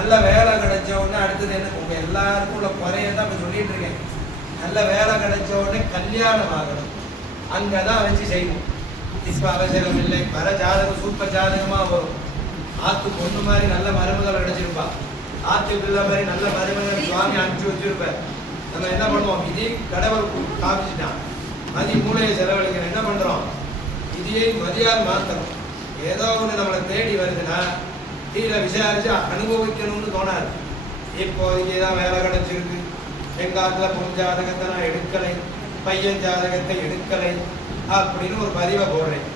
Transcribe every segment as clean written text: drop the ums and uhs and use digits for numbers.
நல்ல வேலை கிடைச்ச உடனே அடுத்தது என்ன, உங்க எல்லாருக்கும் உள்ள குறைய தான் இப்ப சொல்லிட்டு இருக்கேன். நல்ல வேலை கிடைச்ச உடனே கல்யாணம் ஆகணும், அங்கதான் வச்சு செய்யணும். இப்ப அவசரம் இல்லை, வர ஜாதகம் சூப்பர் ஜாதகமா வரும். ஆத்து பொண்ணு மாதிரி நல்ல மருமகள் கிடைச்சிருப்பா, ஆத்து பிள்ளை மாதிரி நல்ல மருமகள் சுவாமி அனுப்பிச்சு வச்சிருப்பார். நம்ம என்ன பண்ணுவோம், விதி கடவுள் காமிச்சுட்டான், மதி மூளையை செலவழிக்கணும். என்ன பண்றோம், விதியை மதியால் மாத்தணும். ஏதோ ஒன்று நம்மளை தேடி வருதுன்னா கீழே விசாரிச்சு அனுபவிக்கணும்னு தோணாது. இப்போ இங்கேதான் வேலை கிடைச்சிருக்கு, எங்க ஆத்துல பொன் ஜாதகத்தை நான் எடுக்கலை, பையன் ஜாதகத்தை எடுக்கலை அப்படின்னு ஒரு பதிவை போடுறேன்.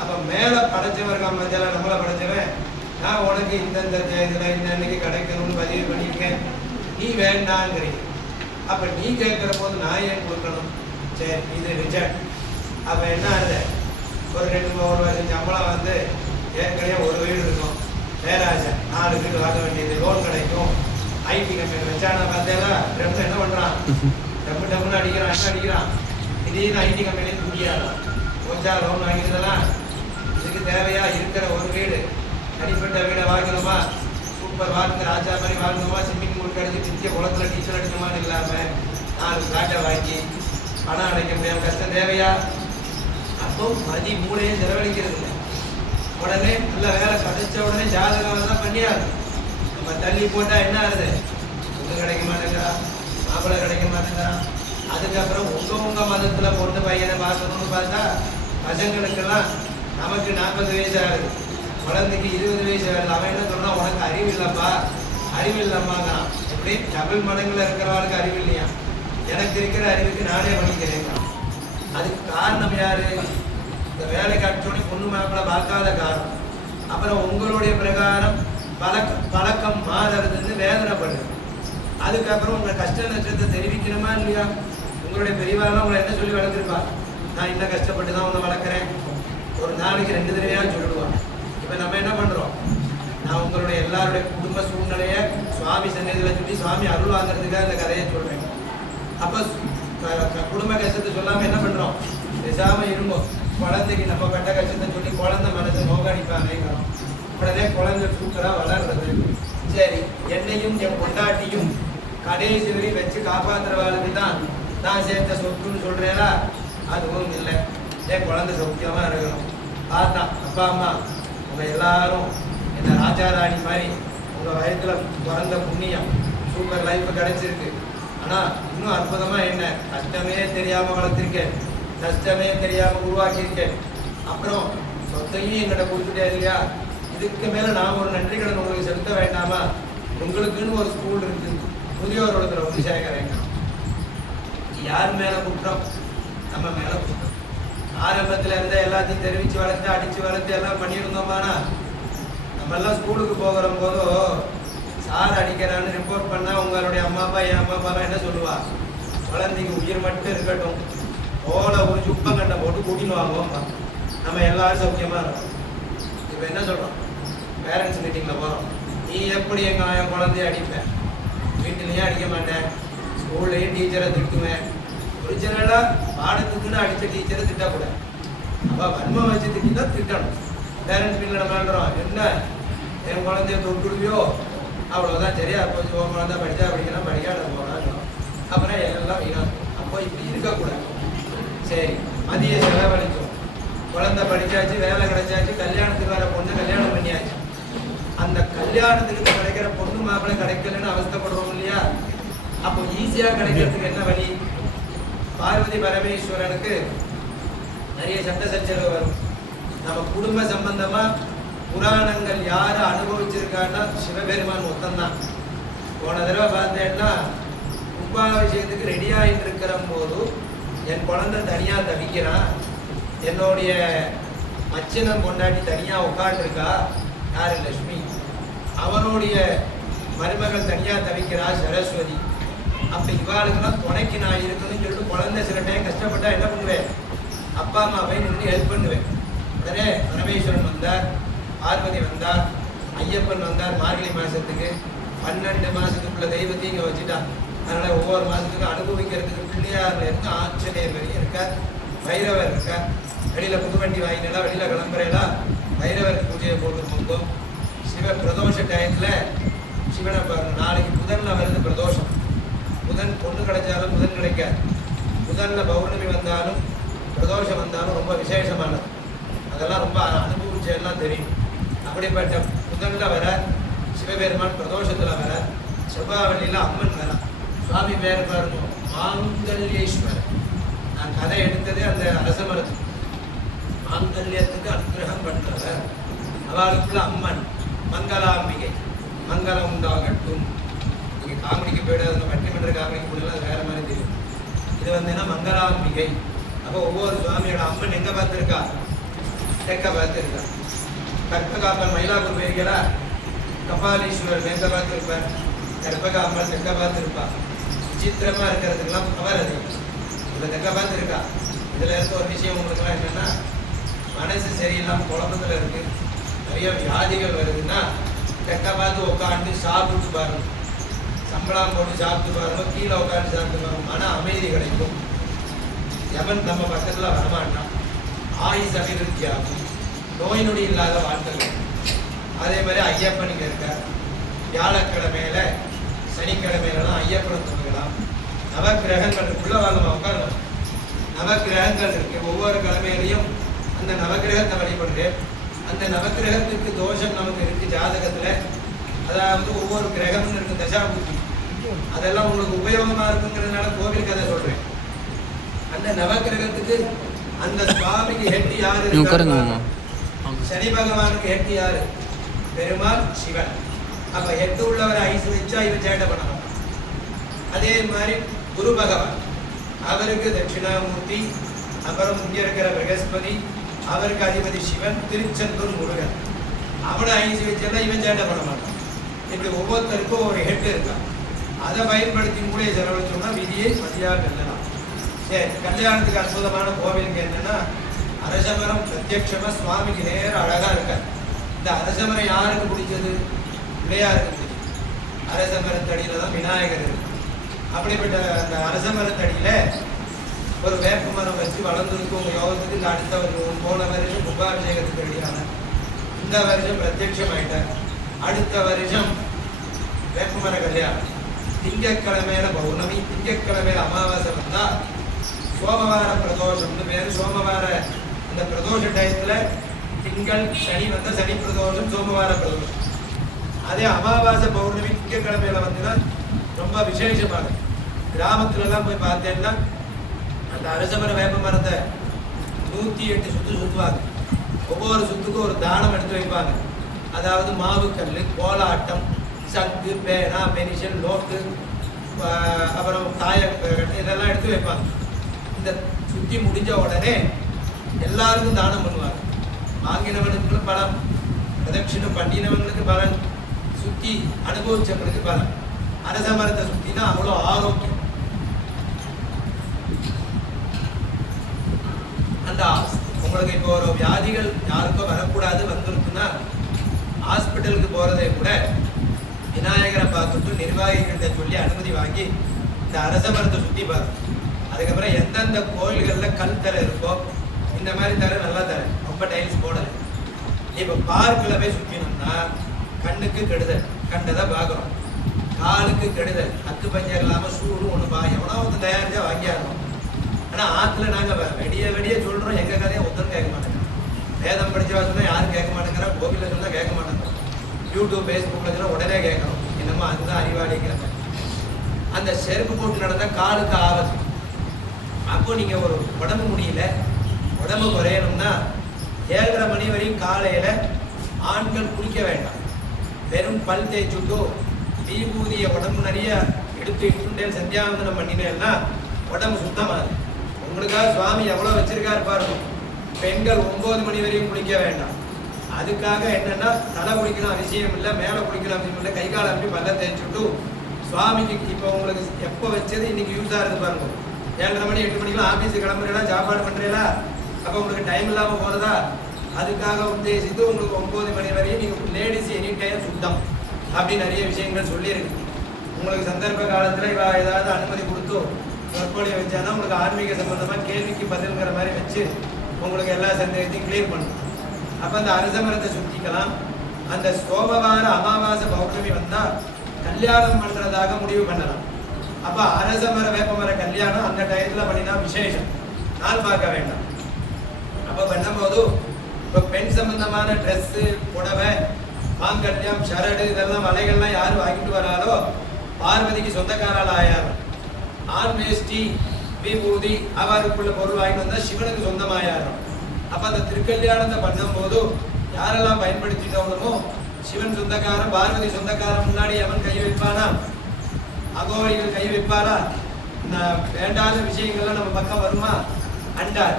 அப்ப மேல படைச்சவர்கள் மத்தியால நம்மளை படைச்சவன், நான் உனக்கு இந்தந்த தேதியில இன்னைக்கு கிடைக்கணும்னு பதிவு பண்ணியிருக்கேன், நீ வேண்டாங்கிறீங்க. அப்ப நீ கேட்கிற போது நான் ஏன் கொடுக்கணும்? சரி, இது ரிஜெக்ட். அப்ப என்ன ஆகுது, ஒரு 2-3 வருஷம் சம்பளம் வந்து ஏற்கனவே ஒரு வீடு இருக்கும், வேறாஜா 4 வீடு வாங்க வேண்டியது, லோன் கிடைக்கும். ஐடி கம்பெனி வச்சான பார்த்தேன்னா ரொம்ப என்ன பண்றான், டப்புன்னு அடிக்கிறான். என்ன அடிக்கிறான், திடீர்னு ஐடி கம்பெனியில் குடியாதான் கொஞ்சம் லோன் வாங்கினதெல்லாம் இதுக்கு தேவையா? இருக்கிற ஒரு வீடு, தனிப்பட்ட வீடை வாங்கணுமா, சூப்பர் வாழ்க்கை ராஜா மாதிரி வாங்கணுமா, ஸ்விம்மிங் பூல் கிடைச்சி நித்திய குளத்துல டீச்சர் அடிக்கணுமான்னு இல்லாம 4 பிளாட்டை வாங்கி பணம் அடைக்க முடியாம கஷ்டம் தேவையா? அப்போ மதி மூளையே செலவழிக்கிறது இல்லை. உடனே நல்ல வேலை கிடைச்ச உடனே ஜாதகம் தான் பண்ணியாது. நம்ம தள்ளி போட்டா என்ன ஆகுது, பொண்ணு கிடைக்க மாட்டேங்கிறா, மாப்பிள்ளை கிடைக்க மாட்டேங்கிறா. அதுக்கப்புறம் உங்க மதத்துல பொண்ணு பையனை பார்க்கணும்னு பார்த்தா பசங்களுக்கெல்லாம் நமக்கு 40 வயசு ஆகுது, குழந்தைக்கு 20 வயசு ஆகுது. அவன் என்ன சொல்றான், உனக்கு அறிவு இல்லப்பா, அறிவு இல்லம்மாங்கிறான். எப்படி டபுள் மடங்குல இருக்கிறவனுக்கு அறிவு இல்லையா, எனக்கு இருக்கிற அறிவுக்கு நானே பண்ணிக்கிறேன். அதுக்கு காரணம் யாரு, இந்த வேலை காட்சோடனே பொண்ணு மாப்பிள்ளை பார்க்காத காரணம். அப்புறம் உங்களுடைய பிரகாரம் பழக்கம் மாறுறதுன்னு வேதனைப்படுது. அதுக்கப்புறம் உங்க கஷ்ட நஷ்டத்தை தெரிவிக்கணுமா இல்லையா? உங்களுடைய பெரியவாரெல்லாம் உங்களை என்ன சொல்லி வளர்த்துருப்பா, நான் இன்னும் கஷ்டப்பட்டு தான் உங்களை வளர்க்குறேன், ஒரு நாளைக்கு 2 தடவையா சொல்லிடுவான். இப்போ நம்ம என்ன பண்றோம், நான் உங்களுடைய எல்லாருடைய குடும்ப சூழ்நிலையை சுவாமி சன்னதியில் சொல்லி சுவாமி அருள் வாங்குறதுக்காக இந்த கதையை சொல்றேன். அப்போ குடும்ப கஷ்டத்தை சொல்லாம என்ன பண்றோம், பேசாம இருந்தோம். குழந்தைக்கு நம்ம கட்ட கஷ்டத்தை சொல்லி குழந்தை மனசை நோக்கடிப்பாங்க, உடனே குழந்தை சூப்பரா வளர்றது. சரி, என்னையும் என் பொண்டாட்டியும் கடைசி வரை வச்சு காப்பாத்துறவாளுக்கு தான் நான் சேர்த்த சொத்துன்னு சொல்றேனா? அதுவும் இல்லை. என் குழந்தை சௌக்கியமா இருக்கணும். பார்த்தா அப்பா அம்மா உங்க எல்லாரும் என்ன ராஜாராணி மாதிரி உங்க வயத்துல பிறந்த புண்ணியம், சூப்பர் லைஃப் கிடைச்சிருக்கு. ஆனா இன்னும் அற்புதமா என்ன, கஷ்டமே தெரியாம வளர்த்திருக்கேன், கஷ்டமே தெரியாம உருவாக்கியிருக்கேன். அப்புறம் சொத்தையும் எங்கிட்ட கொடுத்துட்டே இல்லையா, இதுக்கு மேல நான் ஒரு நன்றி கடன் உங்களுக்கு செலுத்த வேண்டாமா? உங்களுக்குன்னு ஒரு ஸ்கூல் இருக்கு, முதியோர் இடத்துல வந்து சேர்க்கிறேங்க. யார் மேல குற்றம், நம்ம மேல குற்றம். ஆரம்பத்துல இருந்த எல்லாத்தையும் தெரிவிச்சு வளர்த்து அடிச்சு வளர்த்து எல்லாம் பண்ணியிருந்தோமானா, நம்ம எல்லாம் ஸ்கூலுக்கு போகிற போதோ சார் அடிக்கிறான்னு ரிப்போர்ட் பண்ணா உங்களுடைய அம்மா அப்பா என் அம்மா அப்பாலாம் என்ன சொல்லுவா, குழந்தைக்கு உயிர் மட்டும் இருக்கட்டும், ஓலை உரிச்சு உப்பங்கண்டை போட்டு கூட்டின்னு வாங்குவோம்ப்பா, நம்ம எல்லாரும் சௌக்கியமா இருக்கோம். இப்போ என்ன சொல்றோம், பேரண்ட்ஸ் மீட்டிங்ல போறோம், நீ எப்படி என் குழந்தைய அடிப்பேன், வீட்டிலையும் அடிக்க மாட்டேன், ஸ்கூல்லையும் டீச்சரை திட்டுவேன். ஒரிஜினலா பாடத்துக்குன்னு அடிச்ச டீச்சரை திட்டக்கூடாது, அப்ப வன்மம் வச்சு திட்டா திட்டணும். பேரண்ட்ஸ் மீட்டில் நம்ம பண்றோம், என்ன என் குழந்தைய தொட்டுடுவியோ அவ்வளவுதான், சரியா போச்சு, உன் குழந்தை படிச்சா படிக்கலாம், படிக்காத போறான்னு அப்புறம் எல்லாம் வீணாம். அப்போ இப்படி இருக்கக்கூடாது. சரி, மதிய செலவழிச்சோம், குழந்தை படிச்சாச்சு, வேலை கிடைச்சாச்சு, கல்யாணத்துக்கு வர பொண்ணு கல்யாணம் பண்ணியாச்சு. அந்த கல்யாணத்துக்கு கிடைக்கிற பொண்ணு மாப்பிள்ளை கிடைக்கலன்னு அவஸ்தப்படுறோம் இல்லையா? அப்போ ஈஸியா கிடைக்கிறதுக்கு என்ன வழி? பார்வதி பரமேஸ்வரனுக்கு நிறைய சட்ட சச்சரவு வரும். நம்ம குடும்ப சம்பந்தமா புராணங்கள் யாரு அனுபவிச்சிருக்கான்னா சிவபெருமான் மொத்தம்தான். போன தடவை பார்த்தேன்னா கும்பாபிஷேகத்துக்கு ரெடி ஆகிட்டு இருக்கிற போது என் குழந்தை தனியா தவிக்கிறான், என்னுடைய மச்சினம் கொண்டாடி தனியா உட்காந்துருக்கா, யாரு லட்சுமி, அவனுடைய மருமகள் தனியா தவிக்கிறா சரஸ்வதி. அப்ப இவாளுக்கெல்லாம் துணைக்கு நான் இருக்கணும்னு சொல்லிட்டு குழந்தை சில டைம் கஷ்டப்பட்டா என்ன பண்ணுவேன், அப்பா அம்மா போய் நின்று ஹெல்ப் பண்ணுவேன். உடனே பரமேஸ்வரன் வந்தார், பார்வதி வந்தார், ஐயப்பன் வந்தார். மார்கழி மாசத்துக்கு 12 மாசத்துக்குள்ள தெய்வத்தையும் இங்க வச்சுட்டான். அதனால ஒவ்வொரு மாசத்துக்கும் அனுபவிக்கிறதுக்கு பிள்ளையார்ல இருந்து ஆஞ்சநேயர் வரையும் இருக்கார், பைரவர் இருக்கார். வெளியில புது வண்டி வாங்கினா வெளியில கிளம்புறேலாம் பைரவர் பூஜையை போட்டு போகும். சிவ பிரதோஷ டயத்துல சிவனை புதன்ல வருது பிரதோஷம். புதன் பொண்ணு கிடைச்சாலும் புதன் கிடைக்காது. புதன்ல பௌர்ணமி வந்தாலும் பிரதோஷம் வந்தாலும் ரொம்ப விசேஷமானது. அதெல்லாம் ரொம்ப அனுபவிச்சு எல்லாம் தெரியும். அப்படிப்பட்ட புதன்ல வர சிவபெருமான், பிரதோஷத்துல வர செவ்வாவளியில அம்மன் வர. சுவாமி பேர் பாருங்க, மாங்கல்யேஸ்வரர். நான் கதை எடுத்ததே அந்த அரசமரத்துக்கு. மாங்கல்யத்துக்கு அனுகிரகம் பண்றவர். அவளுக்குள்ள அம்மன் மங்களாம்பிகை, மங்களம் உண்டாகட்டும். நீங்க காமெடிக்கு போயிடாது, பட்டிமன்ற காமெடிக்கு போயிடலாம், அது வேற மாதிரி தெரியும். இது வந்து மங்களாம்பிகை. அப்போ ஒவ்வொரு சுவாமியோட அம்மன் எங்க பார்த்துருக்கா? தெற்க பார்த்துருக்கா. கற்பகாம்பன் மயிலாப்பூர் போயிருக்கா? கபாலீஸ்வரர் எங்க பார்த்துருப்பார்? கற்பகாம்பன் தெற்க பார்த்துருப்பா. விசித்திரமா இருக்கிறதுக்கெல்லாம் பவர் அது. இதை தெற்க பார்த்துருக்கா. இதுல இருக்க ஒரு விஷயம் உங்களுக்குலாம் என்னன்னா, மனசு சரியில்லாம குழப்பத்துல இருக்கு, நிறைய வியாதிகள் வருதுன்னா தெற்க பார்த்து உட்காந்து சாப்பிட்டு பாருங்க. சம்பளம் போட்டு சாப்பிட்டு பாருங்க, கீழே உட்காந்து சாப்பிட்டு பாருங்க, மன அமைதி கிடைக்கும். எவன் நம்ம பக்கத்துல வரமாட்டான். ஆயுஸ் அபிவிருத்தி ஆகும். நோய் நொடி இல்லாத வாழ்க்கை. அதே மாதிரி ஐயப்பன் இங்க இருக்க. வியாழக்கிழமையில சனிக்கிழமையிலாம் ஐயப்பன் சொல்லுங்களாம். நவக்கிரகங்களுக்குள்ள நம்ம உட்காரணும். நவக்கிரகங்கள் இருக்கு. ஒவ்வொரு கிழமையிலையும் அந்த நவக்கிரகத்தை வழிபடுறேன். அந்த நவக்கிரகத்துக்கு தோஷம் நமக்கு இருக்கு ஜாதகத்துல. அதாவது ஒவ்வொரு கிரகம்னு இருக்கு, தசாபுத்தி. அதெல்லாம் உங்களுக்கு உபயோகமா இருக்குங்கிறதுனால கோவில் கதை சொல்றேன். அந்த நவக்கிரகத்துக்கு அந்த சுவாமிக்கு ஹெட் யாரு? சனி பகவானுக்கு ஹெட் யாரு? பெருமாள் சிவன். அப்ப ஹெட் உள்ளவரை ஐஸ் வச்சா இவன் சேட்டை பண்ண மாட்டான். அதே மாதிரி குரு பகவான், அவருக்கு தட்சிணாமூர்த்தி. அப்புறம் இங்க இருக்கிற பிரகஸ்பதி, அவருக்கு அதிபதி சிவன். திருச்செந்தூர் முருகன். அவனை ஐஸ் வச்செல்லாம் இவன் சேட்டை பண்ண மாட்டான். இப்படி ஒவ்வொருத்தருக்கும் ஒரு ஹெட் இருக்கா. அதை பயன்படுத்தி மூளையை செலவழிச்சோம்னா விதியை மதியாக வெல்லலாம். சரி, கல்யாணத்துக்கு அற்புதமான கோவிலுக்கு என்னன்னா, அரசமரம் பிரத்யட்சமா சுவாமிக்கு நேரம் அழகா இருக்க. இந்த அரசமரம் யாருக்கு பிடிச்சது? பிள்ளையாருக்கு பிடிச்சது. அரசமரத்தடியில தான் விநாயகர் இருக்கு. அப்படிப்பட்ட அந்த அரசமரத்தடியில ஒரு வேப்ப மரம் வச்சு வளர்ந்துருக்கு. உங்க யோகத்துக்கு இந்த அடுத்த வருஷம், போன வருஷம் கும்பாபிஷேகத்துக்கு ரெடியான, இந்த வருஷம் பிரத்யட்சம் ஆயிட்டார். அடுத்த வருஷம் வேப்பமர கல்யாணம். திங்கக்கிழமையில பௌர்ணமி, திங்கக்கிழமையில அமாவாசை வந்தா சோமவார பிரதோஷம்னு பேரு. சோமவார இந்த பிரதோஷ டயத்துல திங்கள் சனி வந்தா சனி பிரதோஷம், சோமவார பிரதோஷம். அதே அமாவாசை பௌர்ணமி திங்கக்கிழமையில வந்துன்னா ரொம்ப விசேஷமாக. கிராமத்துல எல்லாம் போய் பார்த்தேன்னா அந்த அரசமர வேப்ப மரத்தை 108 சுத்து சுத்துவாங்க. ஒவ்வொரு சுத்துக்கும் ஒரு தானம் எடுத்து வைப்பாங்க. அதாவது மாவு கல், கோலாட்டம், சங்கு, பேனா, பெனிஷன், நோட்டு, அப்புறம் தாய இதெல்லாம் எடுத்து வைப்பாங்க. இந்த சுத்தி முடிஞ்ச உடனே எல்லாருக்கும் தானம் பண்ணுவாங்க. வாங்கினவனுக்கு பலன், பிரதட்சிணம் பண்ணினவங்களுக்கு பலன், சுத்தி அனுபவிச்சவங்களுக்கு பலன். அரச மரத்தை சுத்தினா அவ்வளோ ஆரோக்கியம். அந்த உங்களுக்கு இப்போ ஒரு வியாதிகள் யாருக்கோ வரக்கூடாது வந்துருக்குன்னா ஹாஸ்பிட்டலுக்கு போறதே கூட விநாயகரை பார்த்துட்டு நிர்வாகிகிட்ட சொல்லி அனுமதி வாங்கி இந்த அரச மரத்தை சுத்தி பாரு. அதுக்கப்புறம் எந்தெந்த கோயில்களில் கல் தரை இருக்கோ இந்த மாதிரி தரை நல்லா தரை, ரொம்ப டைல்ஸ் போடலை. இப்போ பார்க்கில் போய் சுற்றினோம்னா கண்ணுக்கு கெடுதல், கண்டதை பார்க்குறோம். காலுக்கு கெடுதல், அக்கு பஞ்சர் இல்லாமல் சூடு ஒன்று எவனோ வந்து தயாரிச்சா வாங்கியாடுறோம். ஆனால் ஆற்றுல நாங்கள் வெடிய வெடிய சொல்கிறோம், எங்கள் கதையை ஒருத்தரும் கேட்க மாட்டேங்கிறோம். வேதம் படித்தவா சொன்னால் யாரும் கேட்க மாட்டேங்கிறா, கோவிலில் சொன்னால் கேட்க மாட்டேங்கிறோம். யூடியூப் ஃபேஸ்புக்கில் சொன்னால் உடனே கேட்கணும். என்னமோ அதுதான் அறிவாளிக்கிறாங்க. அந்த செருப்பு போட்டு நடந்தால் காலுக்கு ஆபத்து. அப்போ நீங்கள் ஒரு உடம்பு முடியல, உடம்பு குறையணும்னா 7:30 மணி வரையும் காலையில் ஆண்கள் குளிக்க வேண்டாம். வெறும் பல் தேய்ச்சுட்டோ விபூதியை உடம்பு நிறைய எடுத்து இட்டுண்டேன் சந்தியாவந்தனம் பண்ணினேன்னா உடம்பு சுத்தமாகுது. உங்களுக்காக சுவாமி எவ்வளோ வச்சிருக்காரு பாருங்க. பெண்கள் 9 மணி வரையும் குளிக்க வேண்டாம். அதுக்காக என்னன்னா தலை குளிக்கணும் அவசியம் இல்லை, மேலே குளிக்கணும் அவசியம் இல்லை, கை கால் அப்படி பல்ல தேய்ச்சுட்டு சுவாமிக்கு இப்போ உங்களுக்கு எப்போ வச்சது இன்னைக்கு யூஸ் ஆகுது பாருங்க. 7:30 மணி 8 மணிக்கெல்லாம் ஆஃபீஸுக்கு கிளம்புறீங்களா, சாப்பாடு பண்ணுறீங்களா, அப்போ உங்களுக்கு டைம் இல்லாமல் போகிறதா, அதுக்காக உத்தேசித்து உங்களுக்கு 9 மணி வரையும் நீங்கள் லேடிஸ் எனி டைம் சுத்தம் அப்படி நிறைய விஷயங்கள் சொல்லியிருக்கு. உங்களுக்கு சந்தர்ப்ப காலத்தில் இவ ஏதாவது அனுமதி கொடுத்து சொற்பொழியை வச்சாதான் உங்களுக்கு ஆன்மீக சம்பந்தமாக கேள்விக்கு பதில்ங்கிற மாதிரி வச்சு உங்களுக்கு எல்லா சந்தேகத்தையும் கிளியர் பண்ணணும். அப்போ அந்த அரச மரத்தை சுற்றிக்கலாம். அந்த சோமவார அமாவாசை பௌர்ணமி வந்தால் கல்யாணம் பண்றதாக முடிவு பண்ணலாம். அப்ப அரச மர வேப்பமர கல்யாணம் அந்த டயத்துல பண்ணினா விசேஷம், நாள் பார்க்க வேண்டாம். அப்ப பண்ணும்போது இப்போ பெண் சம்பந்தமான ட்ரெஸ், புடவை, மாங்கல்யம், ஷரடு இதெல்லாம் வலைகள்லாம் யார் வாங்கிட்டு வராலோ பார்வதிக்கு சொந்தக்காரால் ஆயாரம். ஆண் வேஷ்டி, விபூதி அவருக்குள்ள பொருள் வாங்கிட்டு வந்தா சிவனுக்கு சொந்தமாயாரம். அப்ப அந்த திருக்கல்யாணத்தை பண்ணும்போது யாரெல்லாம் பயன்படுத்திட்டோமோ சிவன் சொந்தக்காரன், பார்வதி சொந்தக்காரன் முன்னாடி அவன் கை வைப்பானா, அகோரிகள் கை வைப்பாரா, வேண்டாத விஷயங்கள்லாம் நம்ம பக்கம் வருமா, அண்டார்.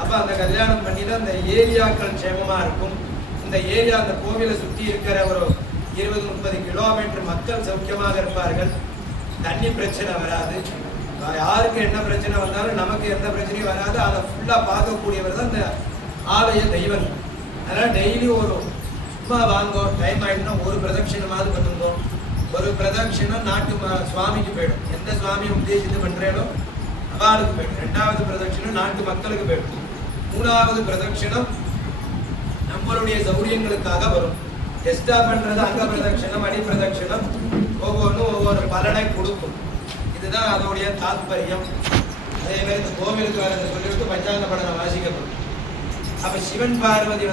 அப்ப அந்த கல்யாணம் பண்ணிட்டு அந்த ஏரியாக்கள் க்ஷேமமா இருக்கும். இந்த ஏரியா, அந்த கோவிலை சுற்றி இருக்கிற ஒரு 20-30 கிலோமீட்டர் மக்கள் சௌக்கியமாக இருப்பார்கள். தண்ணி பிரச்சனை வராது. யாருக்கு என்ன பிரச்சனை வந்தாலும் நமக்கு எந்த பிரச்சனையும் வராது. அதை ஃபுல்லா பார்க்கக்கூடியவர் தான் இந்த ஆலய தெய்வம். அதனால டெய்லி ஒரு சும்மா வாங்கோ, டைம் ஆயிடுச்சுன்னா ஒரு பிரதட்சிணமாவது பண்ணுங்க. ஒரு பிரதட்சிணம் நாட்டு சுவாமிக்கு போயிடும். எந்த சுவாமியை உத்தேசித்து பண்றேனோ அவளுக்கு போயிடும். 2வது பிரதட்சிணம் நாட்டு மக்களுக்கு போயிடும். 3வது பிரதட்சிணம் நம்மளுடைய சௌரியங்களுக்காக வரும். எக்ஸ்ட்ரா பண்றது அங்க பிரதட்சிணம், அடி பிரதட்சிணம் ஒவ்வொன்றும் ஒவ்வொரு பலனை கொடுக்கும். இதுதான் அதோடைய தாத்பரியம். அதே மாதிரி இந்த கோவிலுக்கு வரதை சொல்லிவிட்டு பஞ்சாங்க படம் வாசிக்கப்படும். அப்ப சிவன் பார்வதி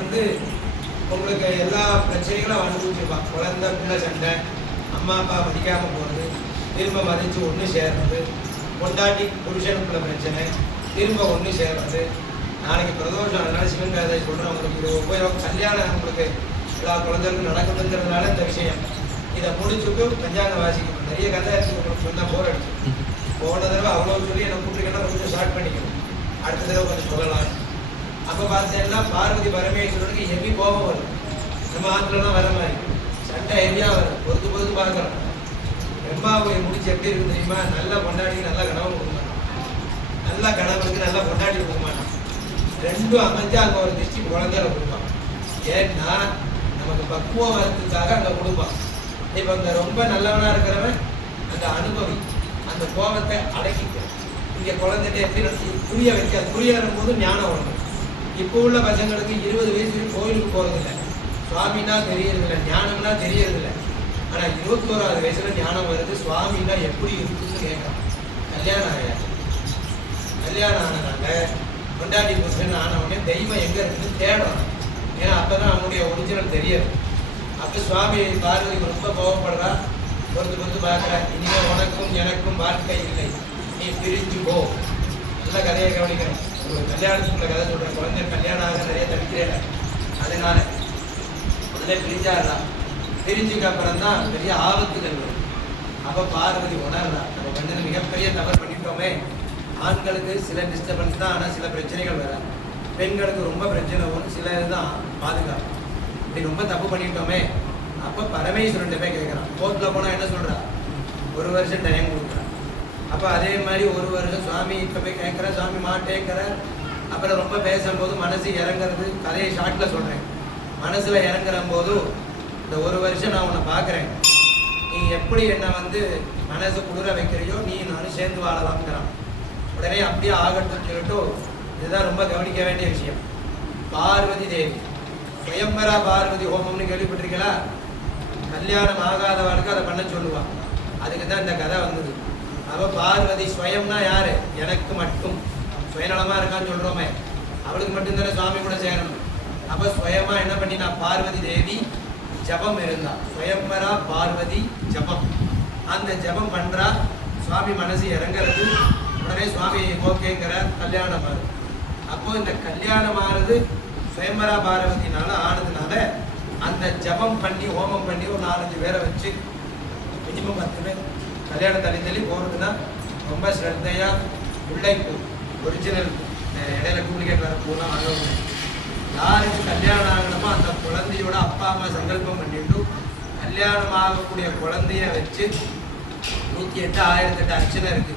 உங்களுக்கு எல்லா பிரச்சனைகளும் அனுபவிச்சிருப்பான். குழந்தை பிள்ளை சண்டை, அம்மா அப்பா மதிக்காம போறது, திரும்ப மதிச்சு ஒன்று சேர்றது, பொண்டாட்டி புருஷனுக்குள்ள பிரச்சனை, திரும்ப ஒன்று சேர்றது. நாளைக்கு பிரதோஷம், அதனால சிவன் கதை சொல்றேன் உங்களுக்கு. இது உபயோகம் கல்யாணம் உங்களுக்கு எல்லா குழந்தைகளுக்கும் நடக்கணுங்கிறதுனால இந்த விஷயம். இதை முடிச்சுட்டு பஞ்சாங்க வாசிக்கணும். நிறைய கதை இருக்கு உங்களுக்கு சொன்னா போர் அடிச்சு. போன தடவை அவ்வளோ சொல்லி என்னை கூப்பிட்டுக்கன்னா கொஞ்சம் ஷார்ட் பண்ணிக்கணும். அடுத்த தடவை கொஞ்சம் சொல்லலாம். அப்போ பார்த்தேன்னா பார்வதி பரமேஸ்வரனுக்கு ஹெவி கோபம் வரும். நம்ம ஆற்றுலலாம் வர மாதிரி சண்டை ஹெவியாக வரும். பொறுத்து பார்க்கலாம். பிரம்மாவை முடிச்சு எப்படி இருக்கு தெரியுமா? நல்ல பொண்டாட்டிக்கு நல்ல கணவன் கொடுக்க மாட்டான், நல்ல கணவனுக்கு நல்ல பொண்டாட்டி கொடுக்க மாட்டான். ரெண்டும் அமைஞ்சு அங்கே ஒரு திருஷ்டி குழந்தையில கொடுப்பான். ஏன்னா நமக்கு பக்குவம் வரதுக்காக அங்கே கொடுப்பான். இப்போ இந்த ரொம்ப நல்லவனா இருக்கிறவன் அந்த அனுபவி அந்த கோபத்தை அடக்கிக்க. இங்கே குழந்தைகிட்ட எப்படி புரிய வைக்காது. புரிய வரும்போது ஞானம் வரணும். இப்போ உள்ள பசங்களுக்கு 20 வயசு கோயிலுக்கு போறதில்லை, சுவாமின்னா தெரியறதில்லை, ஞானம்னா தெரியறதில்லை. ஆனால் 21வது வயசுல ஞானம் வருது. சுவாமின்னா எப்படி இருக்குன்னு கேட்கறான். கல்யாணம் ஆனதாங்க கொண்டாடி புருஷன் ஆனவனே தெய்வம் எங்க இருக்குன்னு தேடுறான். ஏன்னா அப்பதான் அவனுடைய ஒரிஜினல் தெரியாது. அப்ப சுவாமி பார்வதி ரொம்ப கோவப்படுறா. பொறுத்து பார்க்குற, இனிமே உனக்கும் எனக்கும் வாழ்க்கை இல்லை, நீ பிரிஞ்சு போ. நல்ல கதையை கவனிக்கணும். ஒரு கல்யாணத்துக்குள்ள கதை சொல்றேன். குழந்தை கல்யாணம் ஆக நிறைய தவிக்கிறேன். அதனால முதல்ல பிரிஞ்சாடுறா. பிரிஞ்சுக்கு அப்புறம் தான் பெரிய ஆபத்துகள் வரும். அப்ப பார்வதி உணர்றா, நம்ம பண்ணது மிகப்பெரிய தவறு பண்ணிட்டோமே. ஆண்களுக்கு சில டிஸ்டர்பன்ஸ் தான், ஆனால் சில பிரச்சனைகள் வராது. பெண்களுக்கு ரொம்ப பிரச்சனை வரும், சில இதுதான் பாதுகாப்பு. இப்படி ரொம்ப தப்பு பண்ணிட்டோமே. அப்போ பரமேஸ்வரன் போய் கேட்குறான். கோர்ட்டில் போனால் என்ன சொல்கிறா? 1 வருஷம் டைம் கொடுக்குறான். அப்போ அதே மாதிரி 1 வருஷம் சுவாமி இப்போ போய் கேட்குற, சுவாமி மாட்டேங்கிற. அப்புறம் ரொம்ப பேசும்போது மனசு இறங்குறது. கதையை ஷார்ட்டில் சொல்கிறேன். மனசில் இறங்குற போது இந்த 1 வருஷம் நான் உன்னை பார்க்குறேன், நீ எப்படி என்னை மனசு குளிர வைக்கிறையோ நீ நானும் சேர்ந்து வாழலாம்ங்கிறான். உடனே அப்படியே ஆகட்டும் சொல்லிட்டு, இதுதான் ரொம்ப கவனிக்க வேண்டிய விஷயம். பார்வதி தேவி சுயம்பரா பார்வதி ஹோமம்னு கேள்விப்பட்டிருக்கீங்களா? கல்யாணம் ஆகாதவர்களுக்கு அதை பண்ண சொல்லுவான். அதுக்கு தான் இந்த கதை வந்தது. அப்போ பார்வதி ஸ்வயம்னா யாரு? எனக்கு மட்டும். சுயநலமா இருக்கான்னு சொல்றோமே, அவளுக்கு மட்டும்தானே சுவாமி கூட சேரணும். அப்ப ஸ்வயமா என்ன பண்ணினா பார்வதி தேவி ஜபம் இருந்தா. ஸ்வயம்பரா பார்வதி ஜபம். அந்த ஜபம் பண்றா. சுவாமி மனசு இறங்குறது. உடனே சுவாமி ஓகேங்கிற கல்யாணம் ஆகுது. அப்போ இந்த கல்யாணம் ஆறுது சுயம்பரா பார்வதினால ஆனதுனால அந்த ஜபம் பண்ணி ஹோமம் பண்ணி ஒரு 4-5 பேரை வச்சு மினிமம் 10 பேர் கல்யாணம் தள்ளி போறதுன்னா ரொம்ப ஸ்ரத்தையா முல்லைப்பூ ஒரிஜினல் இடையில டூப்ளிகேட் வர பூலாம் வாங்க. யாருக்கு கல்யாணம் ஆகணுமோ அந்த குழந்தையோட அப்பா அம்மா சங்கல்பம் பண்ணிட்டு கல்யாணம் ஆகக்கூடிய குழந்தைய வச்சு 108 1008 அர்ச்சனை இருக்கு.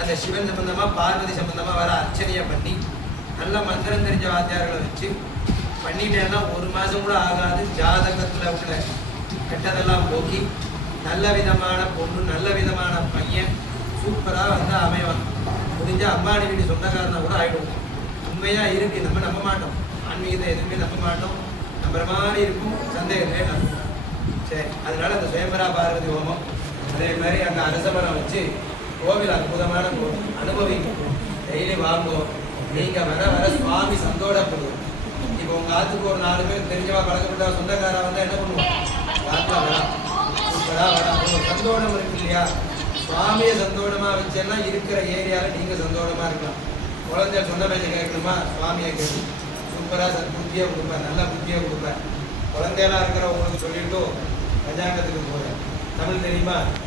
அந்த சிவன் சம்பந்தமா பார்வதி சம்பந்தமா வர அர்ச்சனையை பண்ணி நல்ல மந்திரம் தெரிஞ்ச வாத்தியார்களை வச்சு பண்ணிட்டேன்னா 1 மாதம் கூட ஆகாது. ஜாதகத்தில் உள்ள கெட்டதெல்லாம் போக்கி நல்ல விதமான பொண்ணு நல்ல விதமான பையன் சூப்பராக அமைவான். முடிஞ்ச அம்பானி வீடு சொந்தக்காரனா கூட ஆகிடுவோம். உண்மையாக இருக்கு, நம்ம நம்ப மாட்டோம். ஆன்மீகத்தை எதுவுமே நம்ப மாட்டோம். நம்புற மாதிரி இருக்கும், சந்தேகமே நம்புவோம். சரி, அதனால அந்த சுயம்பரா பார்வதி ஹோமம் அதே மாதிரி அங்கே அரசமரம் வச்சு கோவில் அற்புதமான கோவில் அனுபவிக்கும். டெய்லி வாங்குவோம். நீங்கள் வர வர சுவாமி சந்தோஷப்படுவோம். இப்போ உங்கள் ஆத்துக்கு ஒரு 4 பேர் தெரிஞ்சவா பழக்கப்பட்ட சொந்தக்காரா வந்தால் என்ன பண்ணுவோம்? ஆத்துல வரா சூப்பராக வரா ஒரு சந்தோஷம் இருக்கு இல்லையா? சுவாமியை சந்தோஷமாக வச்சேன்னா இருக்கிற ஏரியாவில் நீங்கள் சந்தோஷமாக இருக்கலாம். குழந்தை சொன்ன பேச்சை கேட்கணுமா? சுவாமியை கேட்கணும். சூப்பராக புத்தியை கொடுப்பேன், நல்ல புத்தியை கொடுப்பேன். குழந்தையெல்லாம் இருக்கிற உங்களுக்கு சொல்லிட்டு பஞ்சாங்கத்துக்கு போகிறேன். தமிழ் தெரியுமா?